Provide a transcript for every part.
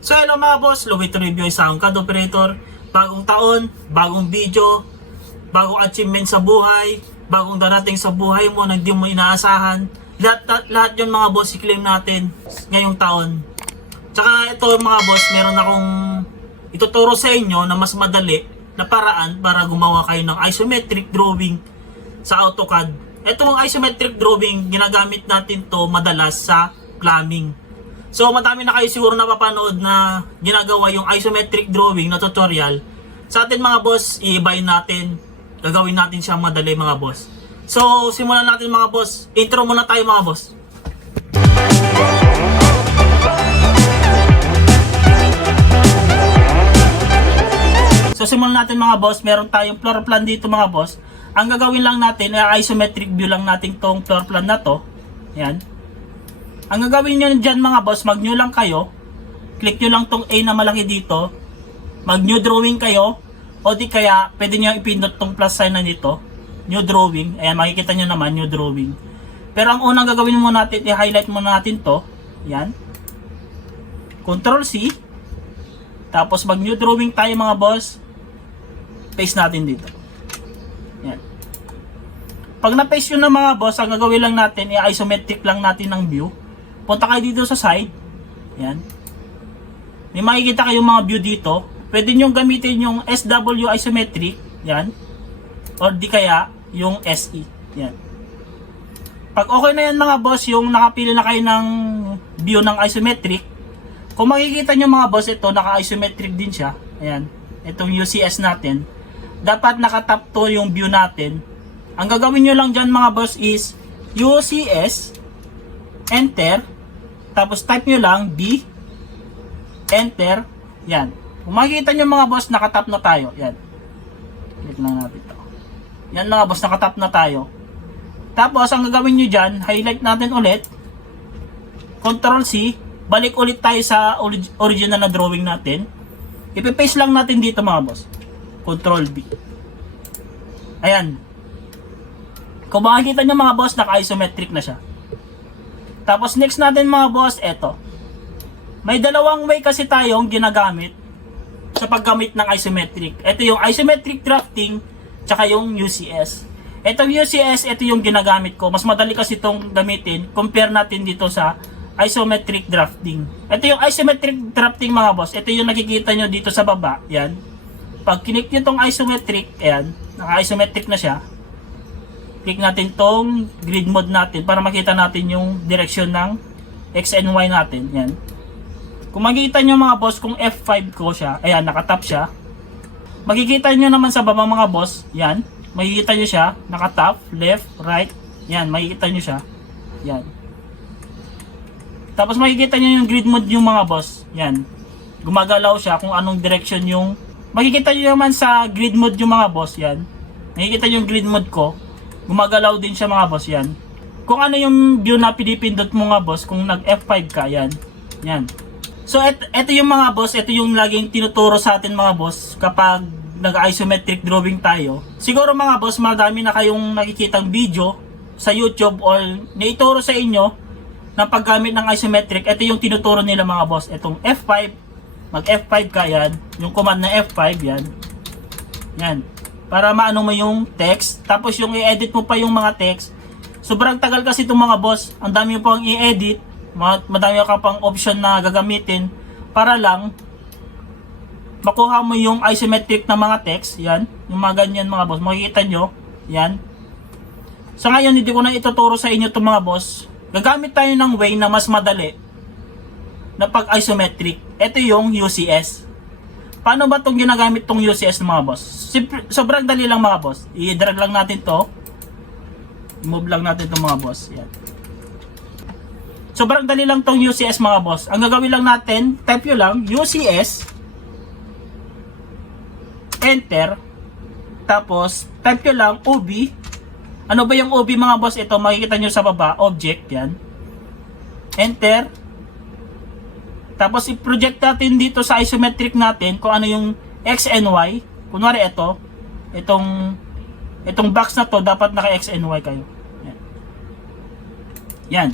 So hello mga boss, Louis Review Sound CAD Operator. Bagong taon, bagong video, bagong achievement sa buhay, bagong darating sa buhay mo na hindi mo inaasahan. Lahat, lahat, lahat yun mga boss, i-claim natin ngayong taon. Tsaka ito mga boss, meron akong ituturo sa inyo na mas madali na paraan para gumawa kayo ng isometric drawing sa AutoCAD. Itong isometric drawing, ginagamit natin to madalas sa plumbing. So madami na kayo siguro napapanood na ginagawa yung isometric drawing na tutorial. Sa atin mga boss, iibayin natin. Gagawin natin siya madali mga boss. So simulan natin mga boss. Intro muna tayo mga boss. So simulan natin mga boss, meron tayong floor plan dito mga boss. Ang gagawin lang natin ay isometric view lang natin tong floor plan na to. Yan. Ang gagawin nyo dyan mga boss, mag new lang kayo. Click nyo lang tong A na malaki dito. Mag new drawing kayo. O di kaya, pwede nyo ipindot tong plus sign na nito. New drawing. Ayan, makikita nyo naman, new drawing. Pero ang unang gagawin mo natin, i-highlight muna natin to. Yan. Control C. Tapos mag new drawing tayo mga boss. Paste natin dito. Yan. Pag na-paste yun na mga boss, ang gagawin lang natin, i-isometric lang natin ng view. Punta kayo dito sa side. Yan. May makikita kayong mga view dito. Pwede nyo gamitin yung SW isometric. Yan. Or di kaya yung SE. Yan. Pag okay na yan mga boss, yung nakapili na kayo ng view ng isometric, kung makikita nyo mga boss, ito naka-isometric din siya. Ayan. Itong UCS natin. Dapat nakatap to yung view natin. Ang gagawin nyo lang dyan mga boss is UCS, enter, tapos type nyo lang B, enter, yan. Kung makikita nyo mga boss, nakatap na tayo. Yan. Click lang natin to. Yan mga boss, nakatap na tayo. Tapos, ang gagawin nyo dyan, highlight natin ulit. Control C. Balik ulit tayo sa orig- original na drawing natin. Ipipaste lang natin dito mga boss. Control B. Ayan. Kung makikita nyo mga boss, naka-isometric na siya. Tapos next natin mga boss, eto. May dalawang way kasi tayong ginagamit sa paggamit ng isometric. Ito yung isometric drafting, tsaka yung UCS. Itong UCS, ito yung ginagamit ko. Mas madali kasi itong gamitin. Compare natin dito sa isometric drafting. Ito yung isometric drafting mga boss. Ito yung nakikita nyo dito sa baba. Yan. Pag kinik nyo tong isometric, ayan, naka-isometric na siya. Click natin tong grid mode natin para makita natin yung direction ng X and Y natin. Yan. Kung makikita nyo mga boss, kung F5 ko siya, ayan, nakatap siya. Makikita nyo naman sa baba mga boss, yan. Makikita nyo siya, nakatap, left, right, yan, makikita nyo siya. Yan. Tapos makikita nyo yung grid mode yung mga boss, yan. Gumagalaw siya kung anong direction yung Makikita nyo naman sa grid mode yung mga boss, yan. Makikita nyo yung grid mode ko. Gumagalaw din siya mga boss, yan. Kung ano yung view na pinipindot mo nga boss, kung nag F5 ka, yan. Yan. So, et, eto yung mga boss, ito yung laging tinuturo sa atin mga boss kapag nag-isometric drawing tayo. Siguro mga boss, madami na kayong nakikitang video sa YouTube or naituro sa inyo ng paggamit ng isometric. Ito yung tinuturo nila mga boss. Itong F5, mag F5 ka yan. Yung command na F5, yan. Yan. Para maano mo yung text. Tapos yung i-edit mo pa yung mga text. Sobrang tagal kasi itong mga boss. Ang dami mo pang i-edit. Ma- Madami ka pang option na gagamitin. Para lang makuha mo yung isometric na mga text. Yan. Yung mga ganyan mga boss. Makikita nyo. Yan. Sa ngayon, hindi ko na ituturo sa inyo itong mga boss. Gagamit tayo ng way na mas madali na pag-isometric. Ito yung UCS. Paano ba itong ginagamit tong UCS mga boss? Sobrang dali lang mga boss. I-drag lang natin to. I-move lang natin itong mga boss. Yan. Sobrang dali lang tong UCS mga boss. Ang gagawin lang natin, type nyo lang, UCS, enter, tapos type nyo lang, OB. Ano ba yung OB mga boss? Ito, makikita nyo sa baba, object, yan. Enter, tapos i-project natin dito sa isometric natin kung ano yung X and Y. Kunwari ito, itong itong box na to dapat naka X and Y kayo. Yan. Yan.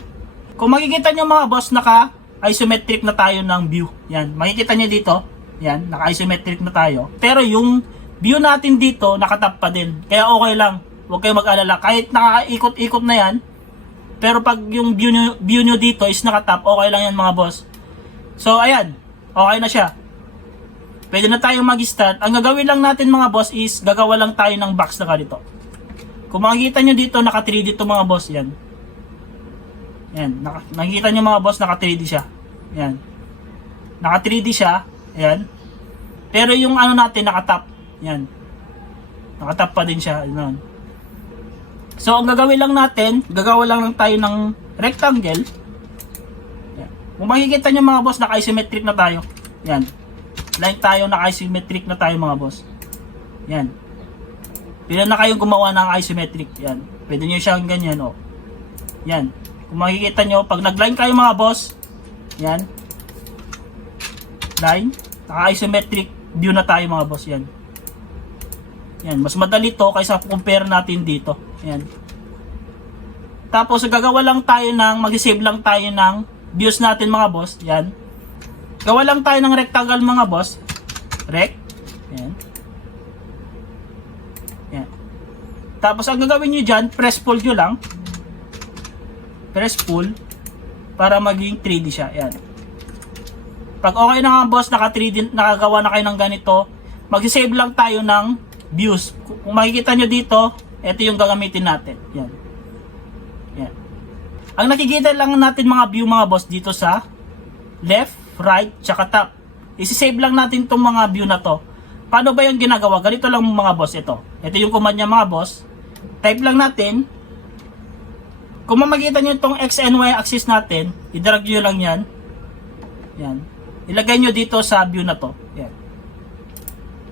Kung makikita nyo mga boss naka isometric na tayo ng view. Yan, makikita niyo dito. Yan, naka-isometric na tayo. Pero yung view natin dito, nakatap pa din. Kaya okay lang. Huwag kayong mag-alala. Kahit nakaikot-ikot na yan, pero pag yung view nyo, view nyo dito is nakatap, okay lang yan mga boss. So, ayan. Okay na siya. Pwede na tayong mag-start. Ang gagawin lang natin mga boss is gagawa lang tayo ng box na ganito. Kung makikita nyo dito, naka 3D to mga boss. Yan. Yan. Naka, nakikita nyo mga boss, naka 3D siya. Yan. Naka 3D siya. Ayan. Pero yung ano natin, nakatap. Yan. Nakatap pa din siya. Yan. So, ang gagawin lang natin, gagawa lang lang tayo ng rectangle. Kung makikita nyo mga boss, naka-isometric na tayo. Yan. Line tayo, naka-isometric na tayo mga boss. Yan. Pila na kayong gumawa ng isometric. Yan. Pwede nyo siyang ganyan, oh. Yan. Kung makikita nyo, pag nag-line kayo mga boss, yan. Line. Naka-isometric view na tayo mga boss. Yan. Yan. Mas madali to kaysa compare natin dito. Yan. Tapos, gagawa lang tayo ng, mag-save lang tayo ng views natin mga boss. Yan. Gawa lang tayo ng rectangle mga boss. Rect. Yan. Yan. Tapos, ang gagawin nyo dyan, press pull nyo lang. Press pull para maging 3D siya. Yan. Pag okay na nga boss, naka 3D, nakagawa na kayo ng ganito, mag-save lang tayo ng views. Kung makikita nyo dito, ito yung gagamitin natin. Yan. Ang nakikita lang natin mga view mga boss dito sa left, right, tsaka top. Isi-save lang natin itong mga view na to. Paano ba yung ginagawa? Ganito lang mga boss ito. Ito yung command niya mga boss. Type lang natin. Kung makikita nyo itong X and Y axis natin, idrag nyo lang yan. Yan. Ilagay nyo dito sa view na to. Yan.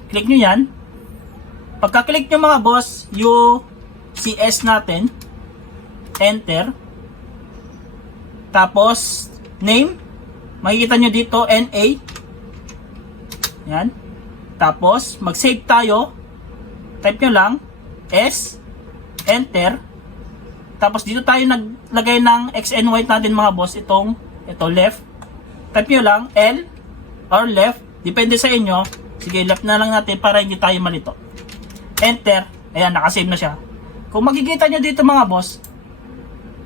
Click nyo yan. Pagka-click nyo mga boss, yung CS natin, enter. Tapos, name, makikita nyo dito, NA. Yan. Tapos, mag-save tayo. Type nyo lang, S, enter. Tapos, dito tayo naglagay ng X and Y natin mga boss. Itong, ito, left. Type nyo lang, L, or left. Depende sa inyo. Sige, left na lang natin para hindi tayo malito. Enter. Ayan, nakasave na siya. Kung makikita nyo dito mga boss,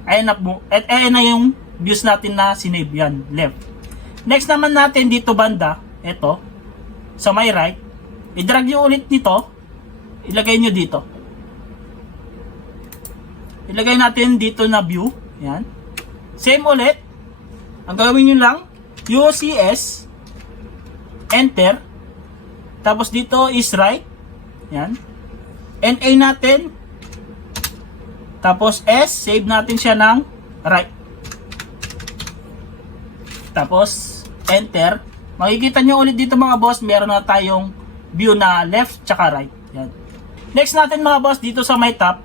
ayan na, at ayan na yung views natin na sinave yan, left. Next naman natin dito banda, ito, sa my right, i-drag nyo ulit nito, ilagay nyo dito. Ilagay natin dito na view, yan. Same ulit, ang gagawin nyo lang, UCS, enter, tapos dito is right, yan. NA natin, tapos S, save natin siya ng right. Tapos, enter. Makikita nyo ulit dito mga boss, meron na tayong view na left tsaka right. Yan. Next natin mga boss, dito sa my top.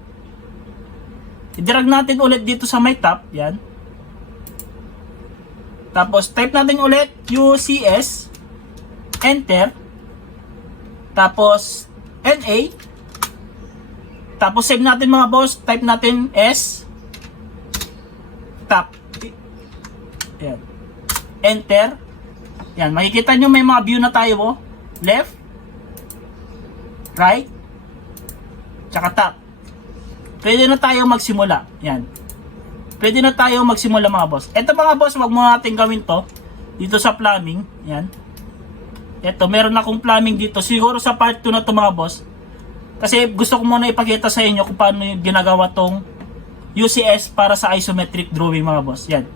I-drag natin ulit dito sa my top. Yan. Tapos, type natin ulit UCS. Enter. Tapos, NA. Tapos, save natin mga boss. Type natin S. Top. Yan. Enter. Yan, makikita nyo may mga view na tayo oh. Left. Right. Tsaka top. Pwede na tayo magsimula. Yan. Pwede na tayo magsimula mga boss. Ito mga boss, wag muna natin gawin to. Dito sa plumbing. Yan. Ito, meron akong plumbing dito. Siguro sa part 2 na to mga boss. Kasi gusto ko muna ipakita sa inyo kung paano yung ginagawa tong UCS para sa isometric drawing mga boss. Yan.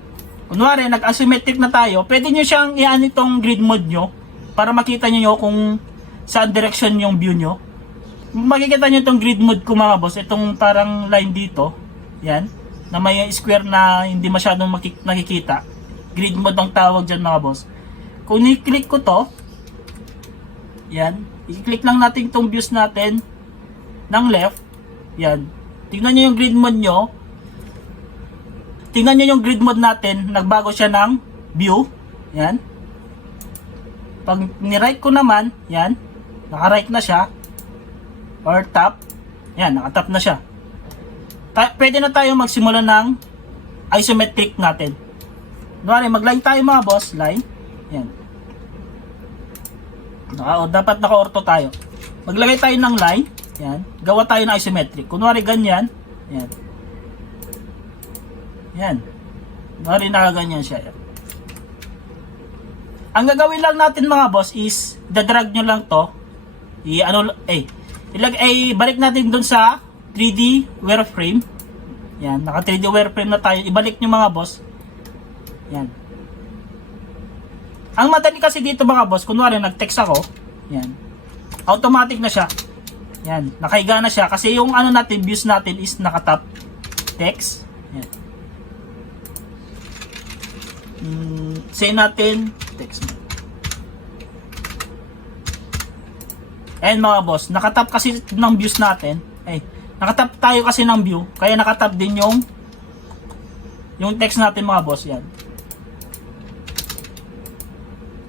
Kunwari, nag-isometric na tayo, pwede nyo siyang iyan itong grid mode nyo para makita nyo kung saan direction yung view nyo. Makikita nyo itong grid mode ko mga boss, itong parang line dito, yan, na may square na hindi masyadong nakikita. Grid mode ang tawag dyan mga boss. Kung i-click ko to, yan, i-click lang natin itong views natin ng left, yan. Tingnan nyo yung grid mode nyo, tingnan nyo yung grid mode natin, nagbago siya ng view. Yan. Pag ni-right ko naman, yan, naka-right na siya. Or tap. Yan, naka-tap na siya. Ta- pwede na tayo magsimula ng isometric natin. Kunwari, mag-line tayo mga boss. Line. Yan. Naka, o, dapat naka-orto tayo. Maglagay tayo ng line. Yan. Gawa tayo ng isometric. Kunwari, ganyan. Yan. Yan. Kunwari, nakaganyan siya. Ang gagawin lang natin mga boss is dadrag nyo lang to. I ano eh ilag ay balik natin dun sa 3D wireframe. Yan, naka 3D wireframe na tayo. Ibalik nyo mga boss. Yan. Ang madali kasi dito mga boss, kunwari nag-text ako, yan. Automatic na siya. Yan, nakahiga na siya kasi yung ano natin, views natin is nakatap text. Yan. Mm, say natin text mo. And mga boss, nakatap kasi ng views natin. Eh, nakatap tayo kasi ng view, kaya nakatap din yung yung text natin mga boss yan.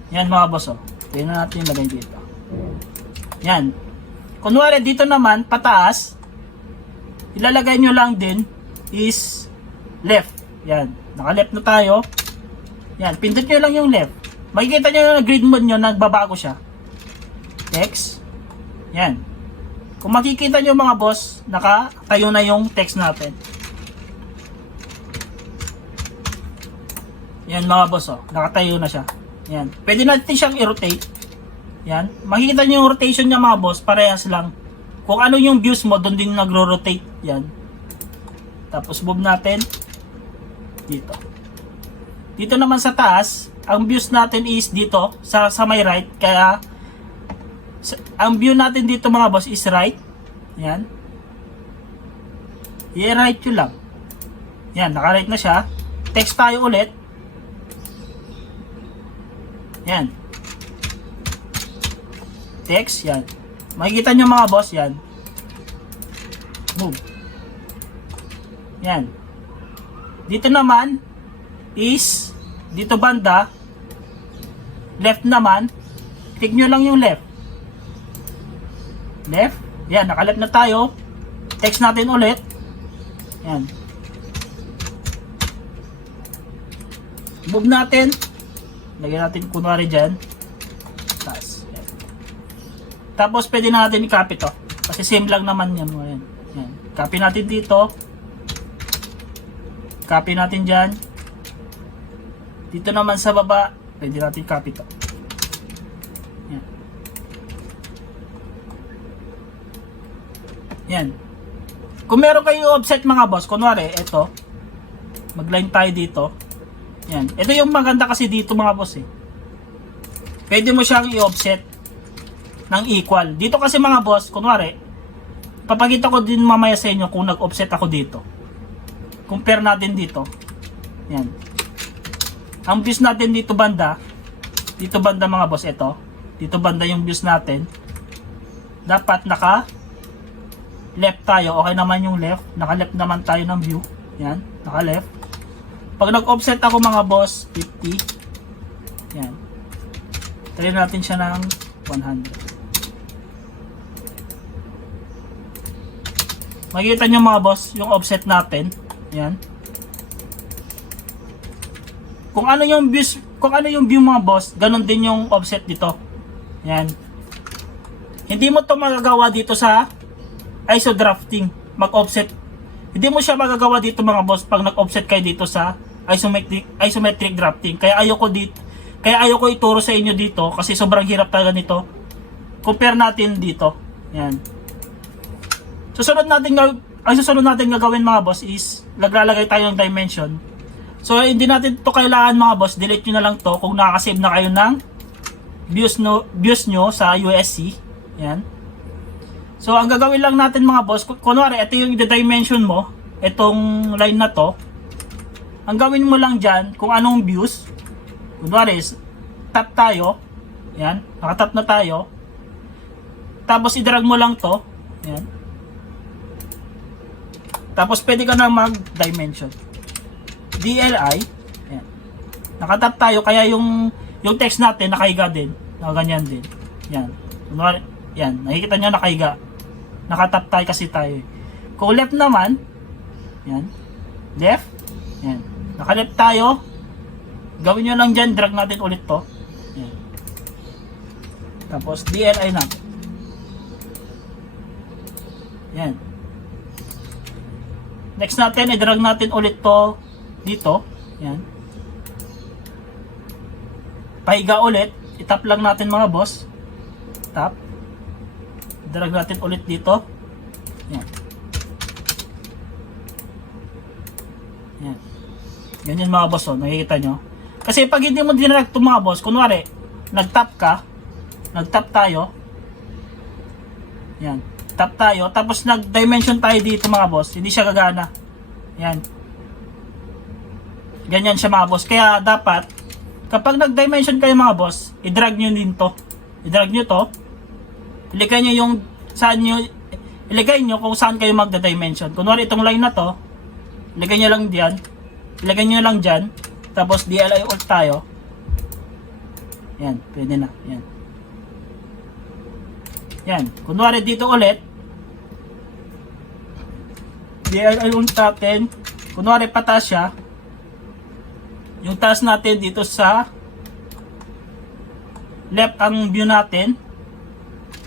Yan mga boss oh. Tingnan natin yung lagay dito. Yan. Kunwari dito naman, pataas, ilalagay nyo lang din is left. Yan. Naka-left na tayo. Yan. Pindot nyo lang yung left. Makikita nyo yung grid mode nyo, nagbabago siya. Text. Yan. Kung makikita nyo mga boss, nakatayo na yung text natin. Yan mga boss oh, nakatayo na siya. Yan. Pwede natin siyang i-rotate. Yan. Makikita nyo yung rotation niya mga boss, parehas lang. Kung ano yung views mo, doon din nagro-rotate. Yan. Tapos move natin dito. Dito naman sa taas, ang views natin is dito sa sa may right kaya sa- ang view natin dito mga boss is right. Yan. I-right yun lang. Yan, naka-right na siya. Text tayo ulit. Yan. Text, yan. Makikita nyo mga boss, yan. Move. Yan. Dito naman is dito banda left naman. Tig nyo lang yung left. Left? Yan nakaleft na tayo. Text natin ulit. Yan. Move natin. Lagyan natin kunwari dyan. Taas. Yan. tapos pwede na natin i-copy to. Kasi same lang naman yan. Yan, yan. copy natin dito. Copy natin dyan dito naman sa baba, pwede natin copy to. Yan. Yan. Kung meron kayo offset mga boss, kunwari, ito, mag-line tayo dito. Yan. Ito yung maganda kasi dito mga boss eh. Pwede mo siyang i-offset ng equal. Dito kasi mga boss, kunwari, papakita ko din mamaya sa inyo kung nag-offset ako dito. Compare natin dito. Yan ang views natin dito banda, dito banda mga boss, ito. Dito banda yung views natin. Dapat naka left tayo. Okay naman yung left. Naka left naman tayo ng view. Yan, naka left. Pag nag-offset ako mga boss, 50. Yan. Try natin siya ng 100. Makikita nyo mga boss, yung offset natin. Yan kung ano yung views, kung ano yung view mga boss, ganun din yung offset dito. Yan. Hindi mo to magagawa dito sa ISO drafting, mag-offset. Hindi mo siya magagawa dito mga boss pag nag-offset kayo dito sa isometric isometric drafting. Kaya ayoko dito kaya ayoko ituro sa inyo dito kasi sobrang hirap talaga nito. Compare natin dito. Yan. Susunod natin ang susunod natin gagawin mga boss is naglalagay tayo ng dimension So, hindi natin to kailangan mga boss. Delete nyo na lang to kung nakasave na kayo ng views, no, views nyo sa USC. Yan. So, ang gagawin lang natin mga boss, kunwari, ito yung dimension mo, itong line na to. Ang gawin mo lang dyan, kung anong views, kunwari, tap tayo. Yan, nakatap na tayo. Tapos, idrag mo lang to. Yan. Tapos, pwede ka na mag-dimension. DLI. Ayan. Nakatap tayo kaya yung yung text natin nakahiga din. Nakaganyan din. Yan. Yan. Nakikita nyo nakahiga. Nakatap tayo kasi tayo. Kung left naman, yan. Left. Yan. Nakaleft tayo. Gawin nyo lang dyan, drag natin ulit to. Yan. Tapos DLI natin. Yan. Next natin, i-drag natin ulit to dito. Yan. Pahiga ulit. Itap lang natin mga boss. Tap. Drag natin ulit dito. Yan. Yan. Ganyan mga boss, oh. nakikita nyo. Kasi pag hindi mo dinrag ito mga boss, kunwari, nag-tap ka, nag-tap tayo, yan, tap tayo, tapos nag-dimension tayo dito mga boss, hindi siya gagana. Yan. Ganyan siya mga boss. Kaya dapat, kapag nag-dimension kayo mga boss, i-drag nyo din to. I-drag nyo to. Ilagay nyo yung saan nyo, ilagay nyo kung saan kayo magda-dimension. Kunwari itong line na to, ilagay nyo lang diyan. Ilagay nyo lang dyan. Tapos DLI ult tayo. Yan, pwede na. Yan. Yan. Kunwari dito ulit. DLI ult natin. Kunwari pataas siya. Yung taas natin dito sa left ang view natin.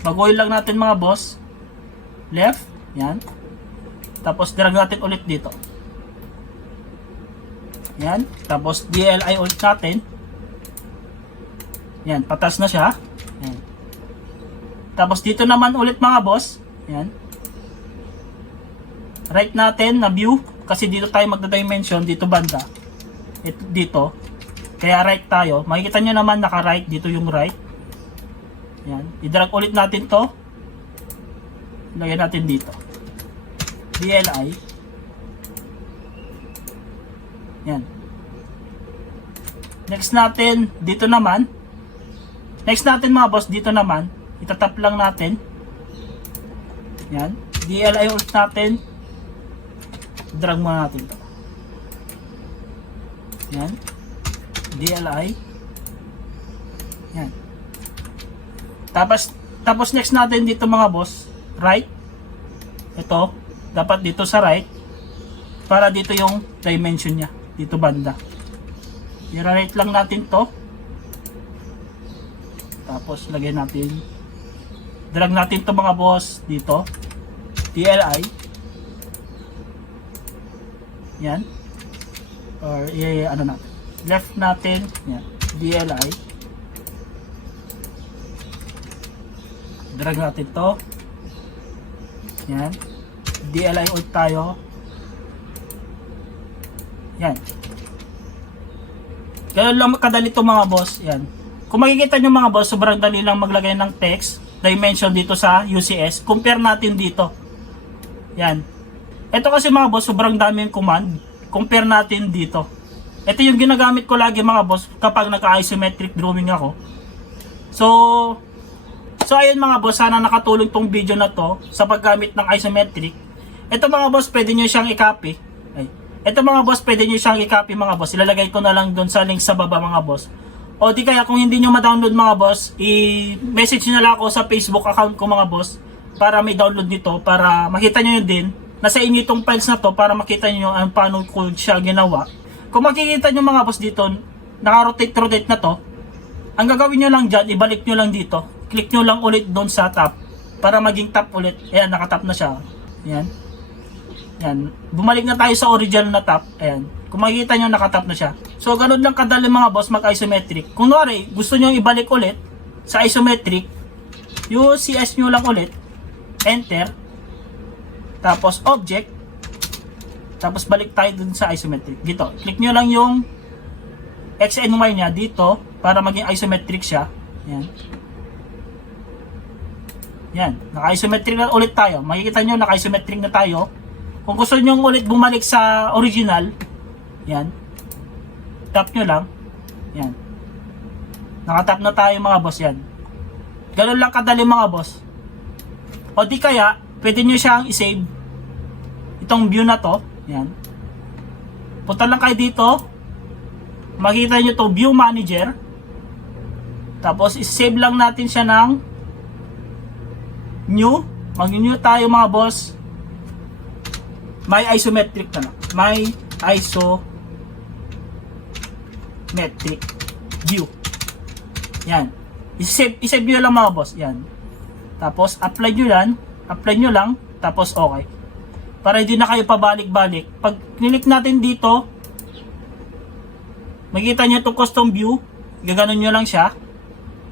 Baguhin lang natin mga boss. Left. Yan. Tapos drag natin ulit dito. Yan. Tapos DLI ulit natin. Yan. Patas na siya. Yan. Tapos dito naman ulit mga boss. Yan. Right natin na view. Kasi dito tayo magda-dimension. Dito banda. Ito, dito. Kaya right tayo. Makikita nyo naman naka-right. Dito yung right. Yan. I-drag ulit natin to. Lagyan natin dito. DLI. Yan. Next natin, dito naman. Next natin mga boss, dito naman. Itatap lang natin. Yan. DLI ulit natin. Drag muna natin to. Yan. DLI. Yan. Tapos, tapos next natin dito mga boss, right. Ito, dapat dito sa right. Para dito yung dimension niya dito banda i-rate lang natin to tapos lagyan natin drag natin to mga boss dito TLI yan or i ano natin left natin yan DLI drag natin to yan DLI ulit tayo yan. Ganun lang kadali to mga boss. Yan. Kung makikita nyo mga boss, sobrang dali lang maglagay ng text, dimension dito sa UCS. Compare natin dito. Yan. Ito kasi mga boss, sobrang daming command. Compare natin dito. Ito yung ginagamit ko lagi mga boss kapag naka-isometric drawing ako. So, so ayun mga boss, sana nakatulong tong video na to sa paggamit ng isometric. Ito mga boss, pwede nyo siyang i-copy. Ay, ito mga boss, pwede nyo siyang i-copy mga boss. Ilalagay ko na lang doon sa link sa baba mga boss. O di kaya kung hindi nyo ma-download mga boss, i-message nyo na lang ako sa Facebook account ko mga boss para may download nito para makita nyo yun din. Nasa inyo itong files na to para makita nyo ang paano ko siya ginawa. Kung makikita nyo mga boss dito, naka-rotate-rotate na to. Ang gagawin nyo lang dyan, ibalik nyo lang dito. Click nyo lang ulit doon sa top para maging top ulit. Ayan, nakatap na siya. Ayan. Yan. Bumalik na tayo sa original na top. Ayan. Kung makikita nyo, nakatap na siya. So, ganun lang kadali mga boss mag-isometric. Kung nari, gusto nyo ibalik ulit sa isometric, yung CS nyo lang ulit, enter, tapos object, tapos balik tayo dun sa isometric. Dito, click nyo lang yung X and Y niya dito para maging isometric siya. Yan. Yan. Naka-isometric na ulit tayo. Makikita nyo, naka-isometric na tayo. Kung gusto nyo ulit bumalik sa original, yan. Tap nyo lang. Yan. Nakatap na tayo mga boss yan. Ganun lang kadali mga boss. O di kaya, pwede nyo siyang isave. Itong view na to. Yan. Punta lang kayo dito. Makita nyo to view manager. Tapos, isave lang natin siya ng new. Mag-new tayo mga boss may isometric na lang. May iso isometric view. Yan. I-save, i-save nyo lang mga boss. Yan. Tapos, apply nyo yan. Apply nyo lang. Tapos, okay. Para hindi na kayo pabalik-balik. Pag click natin dito, makikita nyo itong custom view. Gaganon nyo lang siya.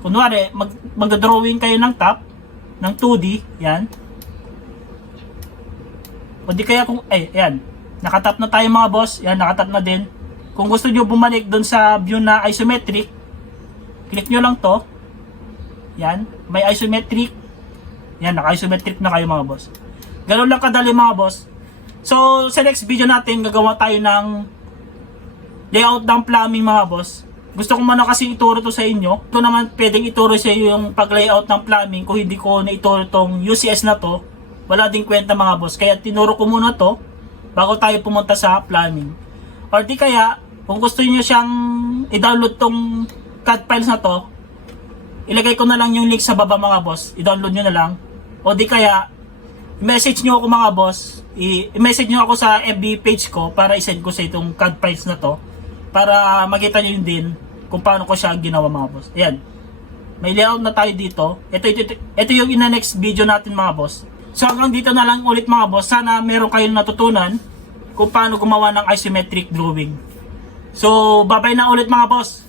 Kunwari, mag, magdodrawing kayo ng top, ng 2D. Yan. O di kaya kung, ay, yan. Nakatap na tayo mga boss. Yan, nakatap na din. Kung gusto nyo bumalik doon sa view na isometric, click nyo lang to. Yan, may isometric. Yan, naka-isometric na kayo mga boss. Ganun lang kadali mga boss. So, sa next video natin, gagawa tayo ng layout ng plumbing mga boss. Gusto ko muna kasi ituro to sa inyo. Ito naman pwedeng ituro sa iyo yung pag-layout ng plumbing kung hindi ko na ituro tong UCS na to. Wala ding kwenta mga boss. Kaya tinuro ko muna to bago tayo pumunta sa plumbing. Or di kaya, kung gusto niyo siyang i-download tong CAD files na to, ilagay ko na lang yung link sa baba mga boss. I-download nyo na lang. O di kaya, message nyo ako mga boss. I- message nyo ako sa FB page ko para i-send ko sa itong CAD files na to. Para makita nyo din kung paano ko siya ginawa mga boss. Ayan. May layout na tayo dito. Ito, ito, ito, ito yung ina next video natin mga boss. So hanggang dito na lang ulit mga boss. Sana meron kayong natutunan kung paano gumawa ng isometric drawing. So, bye-bye na ulit mga boss.